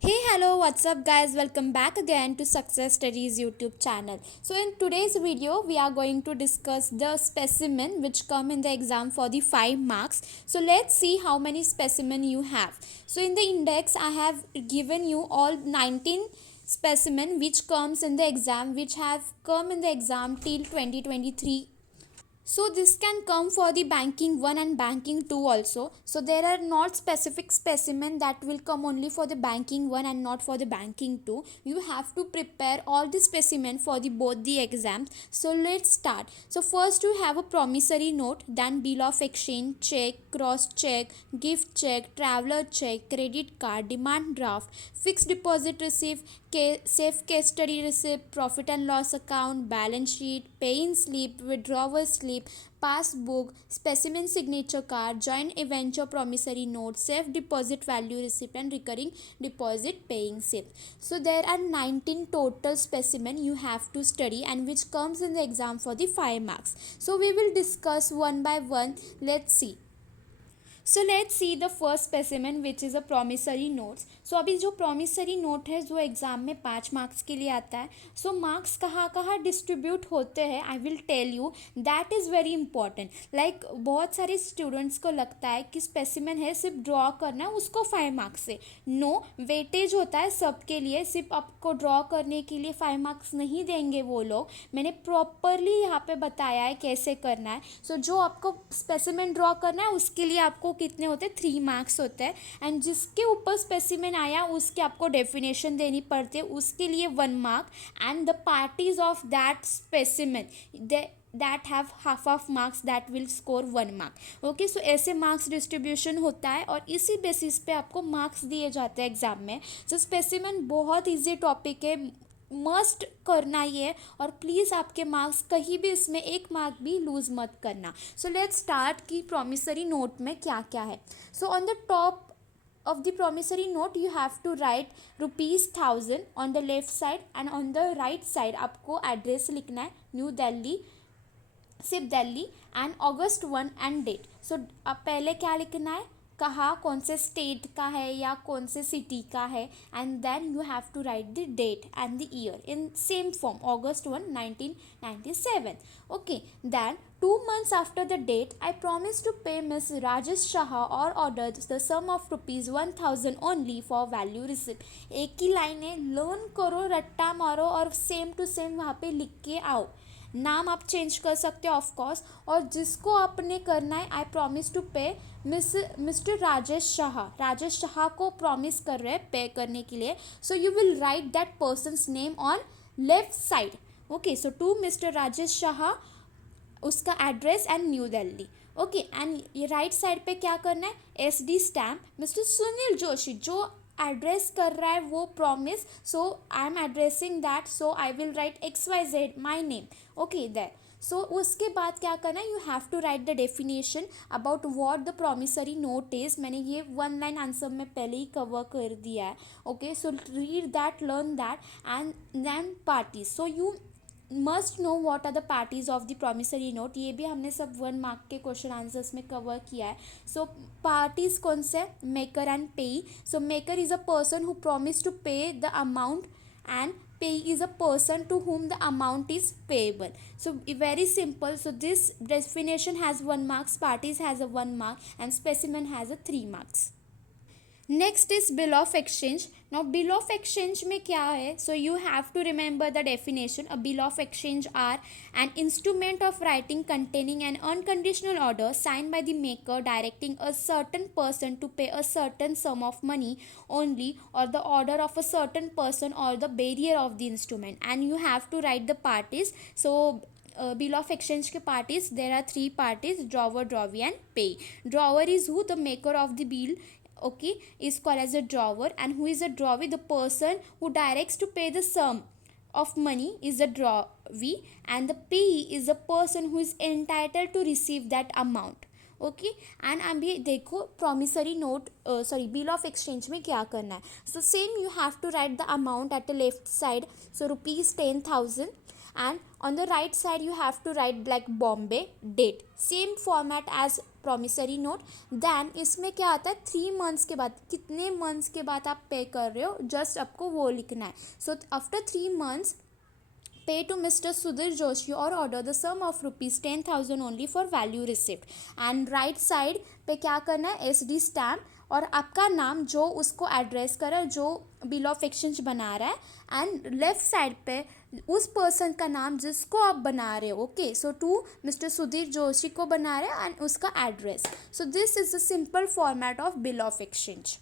Hey, hello, what's up, guys? Welcome back again to Success Studies YouTube channel. So, in today's video, we are going to discuss the specimen which come in the exam for the 5 marks. So, let's see how many specimen you have. So, in the index, I have given you all 19 specimen which comes in the exam, which have come in the exam till 2023. So this can come for the banking 1 and banking 2 also. So there are not specific specimen that will come only for the banking 1 and not for the banking 2. You have to prepare all the specimen for the both the exams. So let's start. So first you have a promissory note, then bill of exchange, check, cross check, gift check, traveler check, credit card, demand draft, fixed deposit receipt, safe custody receipt, profit and loss account, balance sheet, pay-in slip, withdrawal slip, passbook, specimen signature card, joint venture promissory note, safe deposit value receipt, and recurring deposit paying slip. So there are 19 total specimen you have to study and which comes in the exam for the 5 marks. So we will discuss one by one. Let's see. So let's see the first specimen which is a promissory notes. So अभी जो promissory note है जो एग्ज़ाम में 5 मार्क्स के लिए आता है. सो मार्क्स कहाँ कहाँ डिस्ट्रीब्यूट होते हैं I will tell you. That is very important. Like बहुत सारे स्टूडेंट्स को लगता है कि स्पेसिमेन है सिर्फ ड्रॉ करना है उसको 5 मार्क्स से. नो, वेटेज होता है सबके लिए. सिर्फ आपको ड्रॉ करने के लिए 5 मार्क्स नहीं देंगे वो लोग. मैंने प्रॉपरली यहाँ पे बताया है कैसे करना है. सो जो आपको स्पेसिमेन ड्रॉ करना है उसके लिए आपको कितने होते हैं 3 मार्क्स होते हैं. एंड जिसके ऊपर स्पेसिमेन आया उसके आपको डेफिनेशन देनी पड़ती है उसके लिए 1 mark. And the parties of that specimen that have half of marks that will score 1 mark. Okay, सो ऐसे मार्क्स डिस्ट्रीब्यूशन होता है और इसी बेसिस पे आपको मार्क्स दिए जाते हैं एग्जाम में. सो स्पेसिमेन बहुत इजी टॉपिक है, मस्ट करना ही है. और प्लीज़ आपके मार्क्स कहीं भी इसमें 1 मार्क भी लूज़ मत करना. सो लेट्स स्टार्ट की प्रॉमिसरी नोट में क्या क्या है. So on the top of the promissory note you have to write ₹1000 on the left side and on the right side आपको एड्रेस लिखना है न्यू दिल्ली, सिर्फ Delhi, and August 1 and date. So अब पहले क्या लिखना है, कहाँ कौन से स्टेट का है या कौन से सिटी का है. And then you have to write the date and the year in same form August 1 1997. ओके, देन 2 months after the date I promise to pay Miss Rajesh Shah or order the sum of ₹1000 only for value receipt. एक ही लाइन है, लर्न करो, रट्टा मारो और same to same वहाँ पे लिख के आओ. नाम आप चेंज कर सकते हो ऑफ कोर्स. और जिसको आपने करना है I promise to pay mister Rajesh Shah को प्रॉमिस कर रहे हैं पे करने के लिए. So you will write that person's name on left side. Okay, so to mister Rajesh Shah, उसका address and New Delhi. Okay, and ये राइट साइड पे क्या करना है, SD stamp mister Sunil Joshi जो एड्रेस कर रहा है वो promise. So I am addressing that, so I will write XYZ my name. Okay, that. So उसके बाद क्या करना है, you have to write the definition about what the promissory note is. मैंने ये 1 लाइन आंसर में पहले ही कवर कर दिया है. Okay, so read that, learn that, and then party. So you must know what are the parties of the promissory note. ये भी हमने सब 1 मार्क के क्वेश्चन आंसर्स में कवर किया है. सो पार्टीज कौन से, maker and payee. So maker is a person who promise to pay the amount and pay is a person to whom the amount is payable. So very simple. So this definition has 1 marks, parties has a 1 mark, and specimen has a 3 marks. Next is bill of exchange. Now bill of exchange में क्या है, so you have to remember the definition. A bill of exchange are an instrument of writing containing an unconditional order sign by the maker directing a certain person to pay a certain sum of money only or the order of a certain person or the bearer of the instrument. And you have to write the parties. So bill of exchange के parties, there are 3 parties, drawer, drawee and payee. Drawer is who, the maker of the bill, okay, is called as a drawer. And who is a drawee, the person who directs to pay the sum of money is a drawee. And the payee is a person who is entitled to receive that amount. Okay, and अभी देखो promissory note sorry bill of exchange में क्या करना है. So same you have to write the amount at the left side. So ₹10,000. And on the right side you have to write like Bombay, date, same format as promissory note. Then इसमें क्या आता है 3 मंथ्स के बाद, कितने मंथ्स के बाद आप पे कर रहे हो, जस्ट आपको वो लिखना है। So after 3 months pay to Mr. Sudhir Joshi or order the sum of rupees 10,000 only for value received। And right side पे क्या करना है, SD स्टैम्प और आपका नाम जो उसको एड्रेस कर रहा है, जो बिल ऑफ एक्सचेंज बना रहा है, एंड लेफ्ट साइड पे उस पर्सन का नाम जिसको आप बना रहे हो। Okay, so to mister Sudhir Joshi को बना रहे हैं एंड उसका address. So this is the simple format of bill of exchange.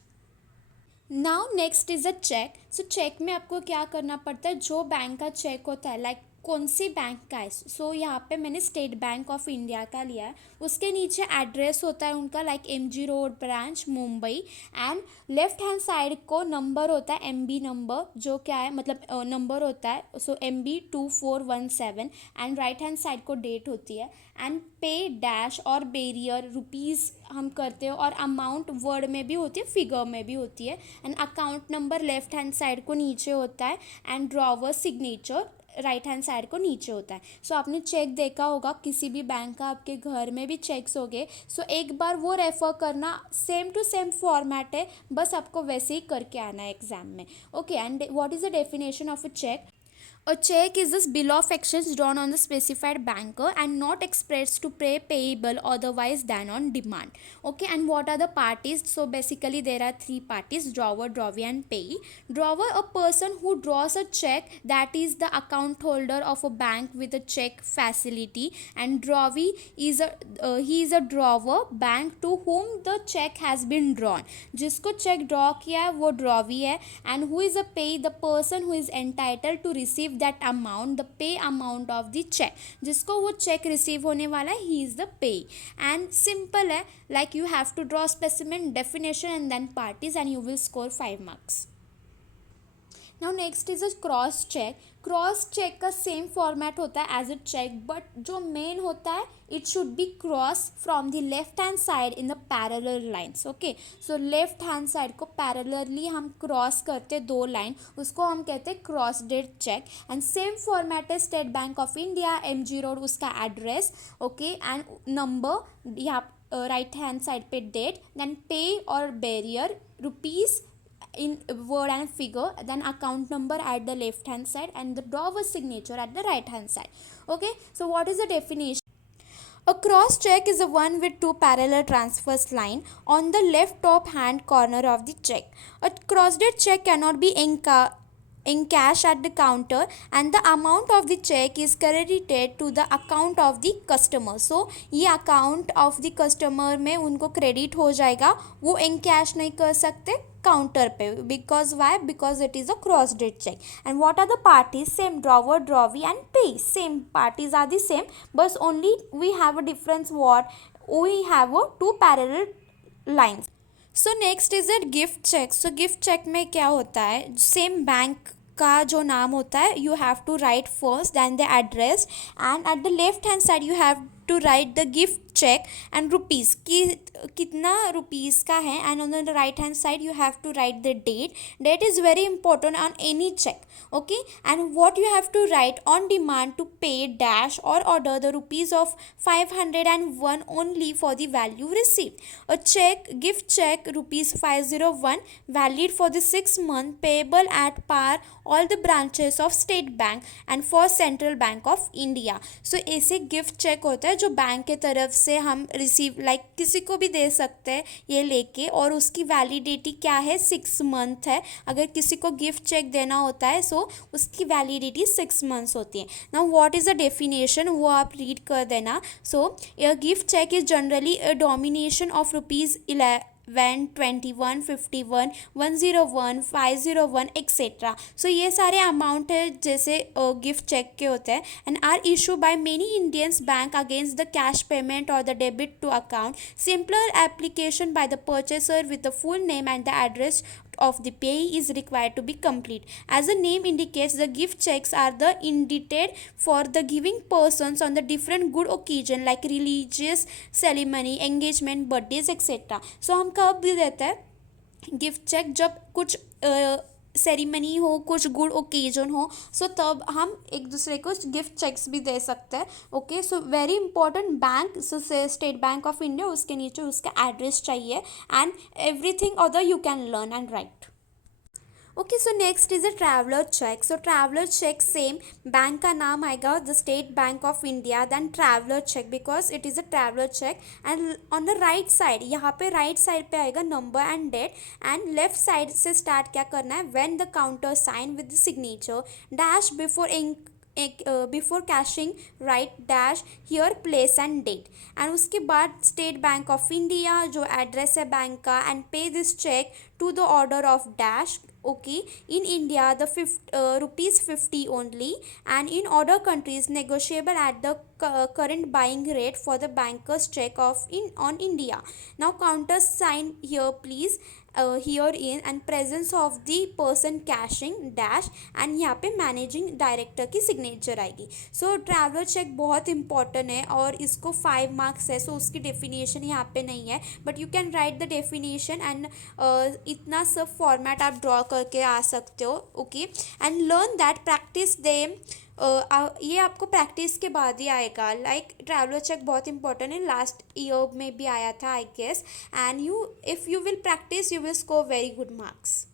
Now next is a cheque. So cheque में आपको क्या करना पड़ता है, जो बैंक का चेक होता है, लाइक कौन सी बैंक का है। सो यहाँ पे मैंने स्टेट बैंक ऑफ इंडिया का लिया है। उसके नीचे एड्रेस होता है उनका, like MG road branch Mumbai, and left hand side को नंबर होता है MB नंबर, जो क्या है मतलब नंबर होता है, सो MB 2417, एंड राइट हैंड साइड को डेट होती है, एंड पे डैश और बेरियर रुपीज़ हम करते हो, और अमाउंट वर्ड में भी होती है, फिगर में भी होती है, and account number left hand side को नीचे होता है, and drawer signature right hand side को नीचे होता है। सो आपने चेक देखा होगा किसी भी बैंक का, आपके घर में भी चेक्स हो गए, सो एक बार वो रेफर करना, सेम टू सेम फॉर्मेट है, बस आपको वैसे ही करके आना है एग्जाम में। Okay, and what is the definition of a cheque? A check is this bill of exchange drawn on the specified banker and not expressed to pay payable otherwise than on demand. Okay, and what are the parties? So basically there are three parties: drawer, drawee, and payee. Drawer, a person who draws a check, that is the account holder of a bank with a check facility, and drawee is he is a drawer, bank to whom the check has been drawn. जिसको check draw किया है वो drawee है, and who is a payee, the person who is entitled to receive that amount, the pay amount of the check, जिसको वो check receive होने वाला है, he is the pay। and simple है, like you have to draw specimen, definition and then parties, and you will score 5 marks। Now next is a cross cheque. Cross cheque का same format होता है as a cheque, but जो main होता है it should be cross from the left hand side in the parallel lines. Okay, so left hand side को parallelly हम क्रॉस करते दो लाइन, उसको हम कहते हैं crossed cheque. And same format है State bank of India, MG road उसका एड्रेस, ओके, एंड नंबर यहाँ राइट हैंड साइड पे date, then pay or bearer rupees in word and figure, then account number at the left hand side, and the drawer signature at the right hand side. Okay, so what is the definition? A cross check is the one with two parallel transverse line on the left top hand corner of the check. A cross-date check cannot be in cash at the counter, and the amount of the check is credited to the account of the customer. So ये account of the customer में उनको credit हो जाएगा, वो in cash नहीं कर सकते counter पे, because why, because it is a crossed cheque. And what are the parties? Same, drawer, drawee and payee, same parties are the same, बस only we have a difference, what we have a two parallel lines. So next is a gift cheque. So gift cheque में क्या होता है, same bank का जो नाम होता है, you have to write first than the address, and at the left hand side you have to write the gift cheque and rupees की कितना रुपीज़ का है, and on the right hand side you have to write the date. Date is very important on any cheque. Okay, and what you have to write on demand to pay dash or order the rupees of 501 only for the value received. A cheque, gift cheque rupees 501 valid for the 6 month, payable at par all the branches of State Bank and for Central bank of India. So ऐसे gift check होता है जो बैंक के तरफ से हम receive, like किसी को भी दे सकते हैं ये लेके, और उसकी वैलिडिटी क्या है, 6 month है। अगर किसी को गिफ्ट चेक देना होता है सो उसकी वैलिडिटी 6 months होती है। Now what is the definition, वो आप रीड कर देना। So a gift cheque is generally a domination of rupees 11, 21, 51, 101, 501 etcetera. So ये सारे अमाउंट है जैसे गिफ्ट चेक के होते हैं, and are issue by many Indians bank against the cash payment or the debit to account. Simpler application by the purchaser with the full name and the address of the payee is required to be complete. As the name indicates, the gift checks are the indicted for the giving persons on the different good occasion like religious ceremony, engagement, birthdays etc. So हम कब भी देते हैं gift check, जब कुछ सेरेमनी हो, कुछ good occasion हो, सो तब हम एक दूसरे को गिफ्ट चेक्स भी दे सकते हैं. Okay, so very important bank, so state bank of India, उसके नीचे उसका एड्रेस चाहिए and everything other you can learn and write. Okay, so next is a traveller cheque. So traveller cheque same, bank का नाम आएगा the state bank of India, then traveller cheque because it is a traveller cheque. And on the right side, यहाँ पे right side पे आएगा number and date. And left side से start क्या करना है, when the counter sign with the signature dash before before cashing write dash here place and date. And उसके बाद स्टेट बैंक ऑफ इंडिया जो address है बैंक का, and pay this cheque to the order of dash. Okay, in India the rupees 50 only, and in other countries negotiable at the current buying rate for the banker's check of in on India. Now counter sign here please, here in and presence of the person cashing dash, and यहाँ पे managing director की सिग्नेचर आएगी. सो traveller cheque बहुत important है और इसको 5 मार्क्स है. सो उसकी डेफिनेशन यहाँ पे नहीं है, but you can write the definition and इतना सब फॉर्मेट आप ड्रॉ करके आ सकते हो. Okay, and learn that practice them. ये आपको प्रैक्टिस के बाद ही आएगा. लाइक ट्रैवलर चेक बहुत इंपॉर्टेंट है, लास्ट ईयर में भी आया था I guess. And you if you will practice you will score very good marks.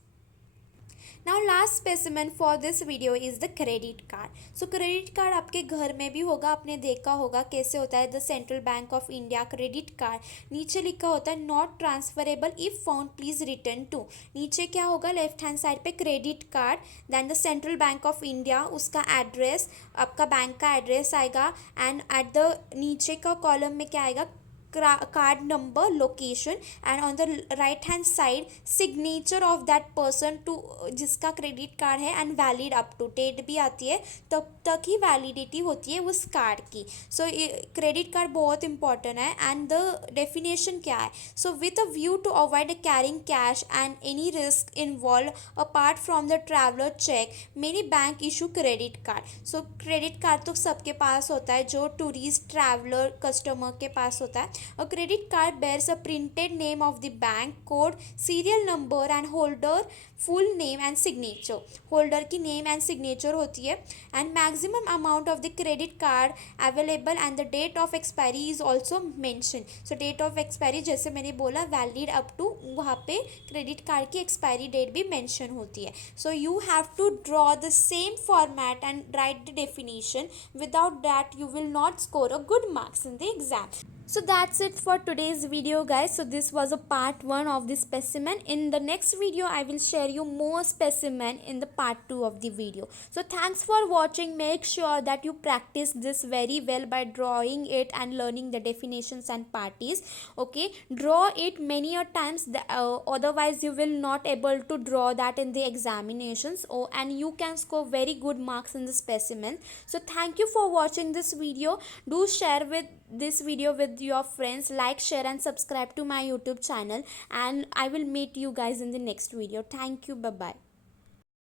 Now last specimen for this video is the credit card. So credit card आपके घर में भी होगा, आपने देखा होगा कैसे होता है. The central bank of India credit card, नीचे लिखा होता है not transferable if found please return to. नीचे क्या होगा, लेफ्ट हैंड साइड पे credit card, then the central bank of India, उसका एड्रेस, आपका बैंक का एड्रेस आएगा. एंड एट द नीचे का कॉलम में क्या आएगा, card number, location, and on the right hand side signature of that person to जिसका क्रेडिट कार्ड है, and valid up to date भी आती है, तब तक ही वैलिडिटी होती है उस कार्ड की. सो क्रेडिट कार्ड बहुत इंपॉर्टेंट है. एंड द डेफिनेशन क्या है, so with a view to avoid carrying cash and any risk involve apart from the traveller cheque many bank issue credit card. So credit card तो सबके पास होता है, जो tourist traveller customer के पास होता है. A credit card bears a printed name of the bank, code, serial number and holder full name and signature. Holder की name and signature होती है. And maximum amount of the credit card available and the date of expiry is also mentioned. So date of expiry जैसे मैंने बोला valid up to, वहाँ पे credit card की expiry date भी mention होती है. So you have to draw the same format and write the definition. Without that you will not score a good marks in the exam. So that's it for today's video guys. So this was a part 1 of the specimen. In the next video I will share you more specimen in the part 2 of the video. So thanks for watching. Make sure that you practice this very well by drawing it and learning the definitions and parties. Okay, draw it many a times, otherwise you will not able to draw that in the examinations. Oh, and you can score very good marks in the specimen. So thank you for watching this video. Do share with this video with your friends, like, share and subscribe to my YouTube channel, and I will meet you guys in the next video. Thank you, bye bye.